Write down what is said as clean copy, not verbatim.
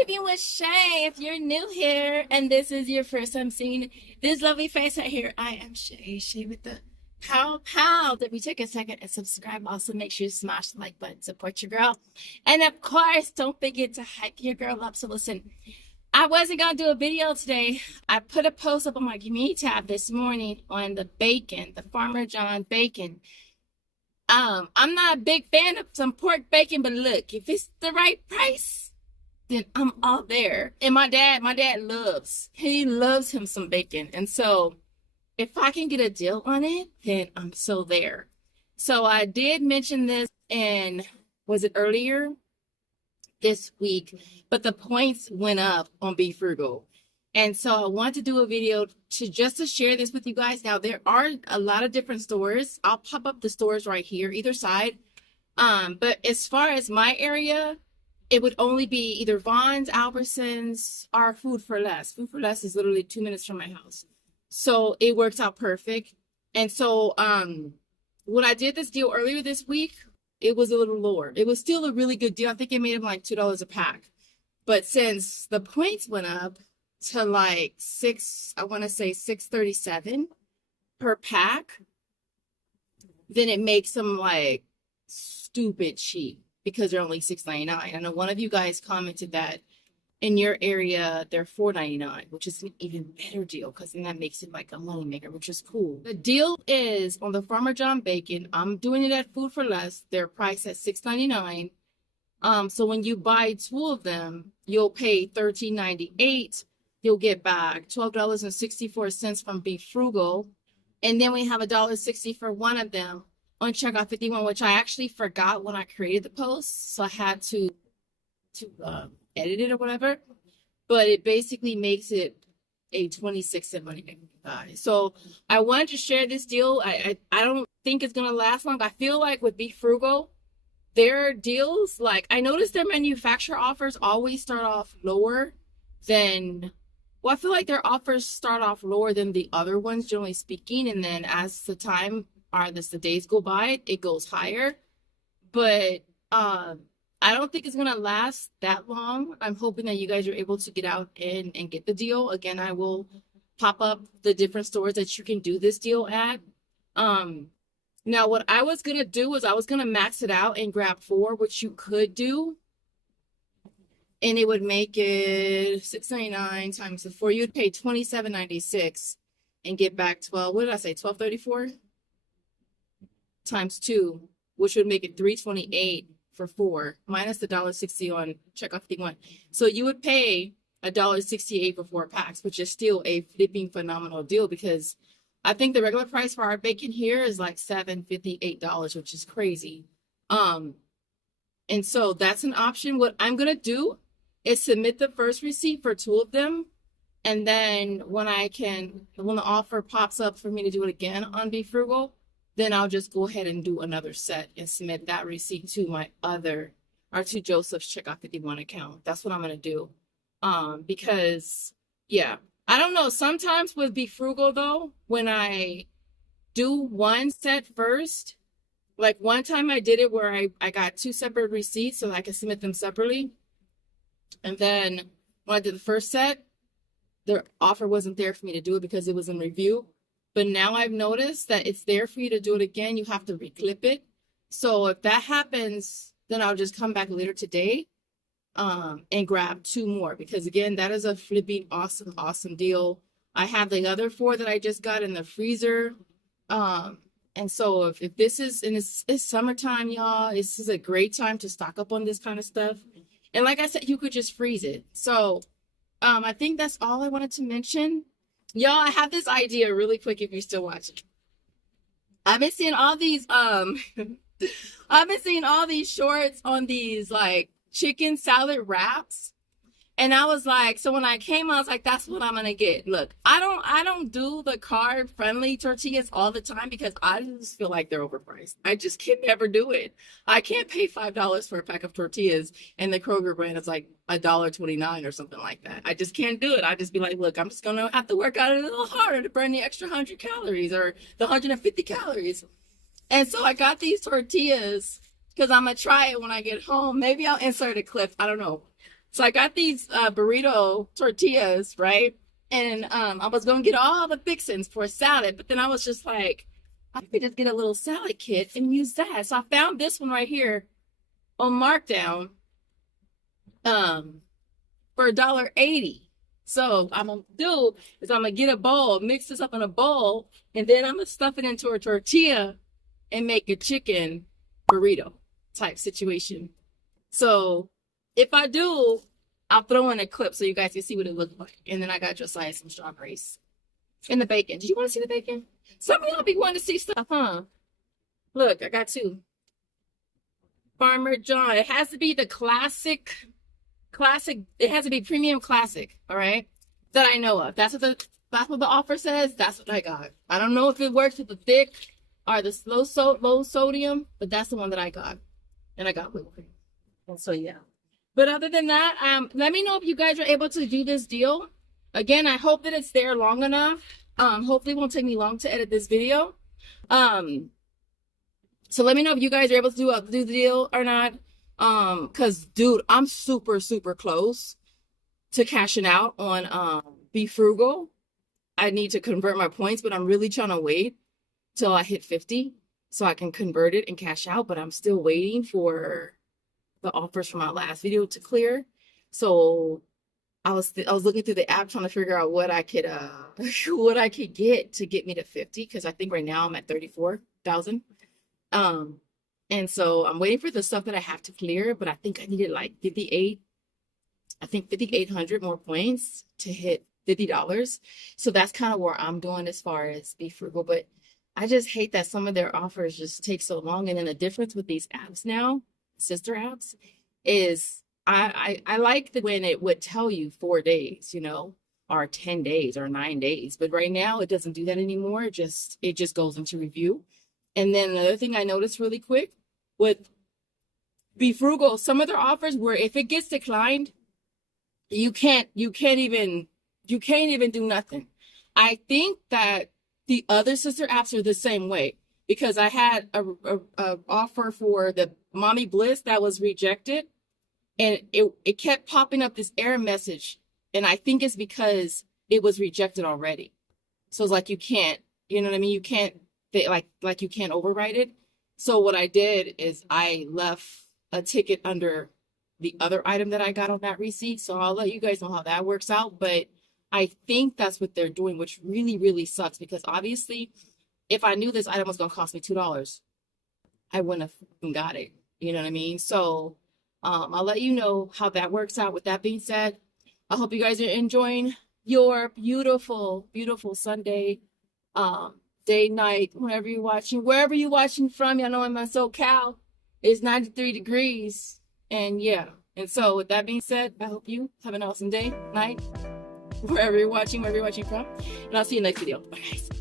evening with Shay. If you're new here and this is your first time seeing this lovely face right here, I am Shay with the pow pow. If you take a second and subscribe, also make sure you smash the like button, support your girl. And of course, don't forget to hype your girl up. So listen, I wasn't going to do a video today. I put a post up on my community tab this morning on the bacon, the Farmer John bacon. I'm not a big fan of some pork bacon, but look, if it's the right price, then I'm all there. And my dad loves him some bacon. And so if I can get a deal on it, then I'm so there. So I did mention this was it earlier this week, but the points went up on Be Frugal. And so I want to do a video to share this with you guys. Now, there are a lot of different stores. I'll pop up the stores right here, either side. But as far as my area, it would only be either Vons, Albertsons, or Food for Less. Food for Less is literally 2 minutes from my house. So it works out perfect. And so when I did this deal earlier this week, it was a little lower. It was still a really good deal. I think it made them like $2 a pack. But since the points went up to like $6.37 per pack, then it makes them like stupid cheap because they're only $6.99. I know one of you guys commented that in your area they're $4.99, which is an even better deal because then that makes it like a money maker, which is cool. The deal is on the Farmer John bacon. I'm doing it at Food for Less. They're priced at $6.99. So when you buy 2 of them, you'll pay $13.98. You'll get back $12.64 from Be Frugal. And then we have $1.60 for one of them on checkout 51, which I actually forgot when I created the post. So I had to edit it or whatever. But it basically makes it a 26-cent money maker, guys. So I wanted to share this deal. I don't think it's going to last long. I feel like with Be Frugal, their deals, like I noticed their manufacturer offers always start off lower than... Well, I feel like their offers start off lower than the other ones, generally speaking. And then as the days go by, it goes higher. But I don't think it's going to last that long. I'm hoping that you guys are able to get out and get the deal. Again, I will pop up the different stores that you can do this deal at. Now, what I was going to do was I was going to max it out and grab 4, which you could do. And it would make it $6.99 times the 4. You'd pay $27.96 and get back 12. What did I say? $12.34 times 2, which would make it $3.28 for 4, minus the $1.60 on checkout 51. So you would pay $1.68 for 4 packs, which is still a flipping phenomenal deal because I think the regular price for our bacon here is like $7.58, which is crazy. And so that's an option. What I'm gonna do is submit the first receipt for 2 of them. And then when the offer pops up for me to do it again on Be Frugal, then I'll just go ahead and do another set and submit that receipt to my to Joseph's Checkout 51 account. That's what I'm going to do. Because, yeah, I don't know. Sometimes with Be Frugal, though, when I do one set first, like one time I did it where I got 2 separate receipts so I could submit them separately. And then when I did the first set, the offer wasn't there for me to do it because it was in review. But now I've noticed that it's there for you to do it again. You have to reclip it. So if that happens, then I'll just come back later today and grab 2 more. Because again, that is a flipping awesome deal. I have the other 4 that I just got in the freezer. And so if this is, and it's summertime, y'all, this is a great time to stock up on this kind of stuff. And like I said, you could just freeze it. So I think that's all I wanted to mention. Y'all, I have this idea really quick if you're still watching. I've been seeing all these shorts on these like chicken salad wraps. And I was like, so when I came, I was like, that's what I'm going to get. Look, I don't do the carb friendly tortillas all the time because I just feel like they're overpriced. I just can never do it. I can't pay $5 for a pack of tortillas and the Kroger brand is like $1.29 or something like that. I just can't do it. I just be like, look, I'm just going to have to work out a little harder to burn the extra 100 calories or the 150 calories. And so I got these tortillas because I'm going to try it when I get home. Maybe I'll insert a clip. I don't know. So I got these burrito tortillas, right? And I was gonna get all the fixings for a salad, but then I was just like, I could just get a little salad kit and use that. So I found this one right here on markdown for $1.80. So I'm gonna do is I'm gonna get a bowl, mix this up in a bowl, and then I'm gonna stuff it into a tortilla and make a chicken burrito type situation. So if I do, I'll throw in a clip so you guys can see what it looks like. And then I got Josiah some strawberries and the bacon. Did you want to see the bacon? Some of y'all be wanting to see stuff, huh? Look, I got two. Farmer John. It has to be the classic. It has to be premium classic, all right? That I know of. That's what the offer says. That's what I got. I don't know if it works with the thick or the low sodium, but that's the one that I got. And I got whipped cream. And so yeah. But other than that, let me know if you guys are able to do this deal. Again, I hope that it's there long enough. Hopefully it won't take me long to edit this video. So let me know if you guys are able to do the deal or not. Cause dude, I'm super close to cashing out on Be Frugal. I need to convert my points, but I'm really trying to wait till I hit 50 so I can convert it and cash out. But I'm still waiting for the offers from my last video to clear. So I was looking through the app trying to figure out what I could get to get me to 50, because I think right now I'm at 34,000. And so I'm waiting for the stuff that I have to clear, but I think I needed like 5,800 more points to hit $50. So that's kind of where I'm doing as far as Be Frugal. But I just hate that some of their offers just take so long. And then the difference with these apps now, sister apps, is I like when it would tell you 4 days, you know, or 10 days or 9 days. But right now it doesn't do that anymore. It just goes into review. And then another thing I noticed really quick with Be Frugal, some of their offers where if it gets declined, you can't even do nothing. I think that the other sister apps are the same way, because I had a offer for the Mommy Bliss that was rejected, and it kept popping up this error message, and I think it's because it was rejected already. So it's like you can't, you know what I mean? You can't like you can't overwrite it. So what I did is I left a ticket under the other item that I got on that receipt. So I'll let you guys know how that works out. But I think that's what they're doing, which really sucks, because obviously if I knew this item was going to cost me $2, I wouldn't have got it. You know what I mean? So I'll let you know how that works out. With that being said, I hope you guys are enjoying your beautiful Sunday, day, night, wherever you're watching from. I know I'm in SoCal. It's 93 degrees. And yeah. And so with that being said, I hope you have an awesome day, night, wherever you're watching from. And I'll see you next video. Bye guys.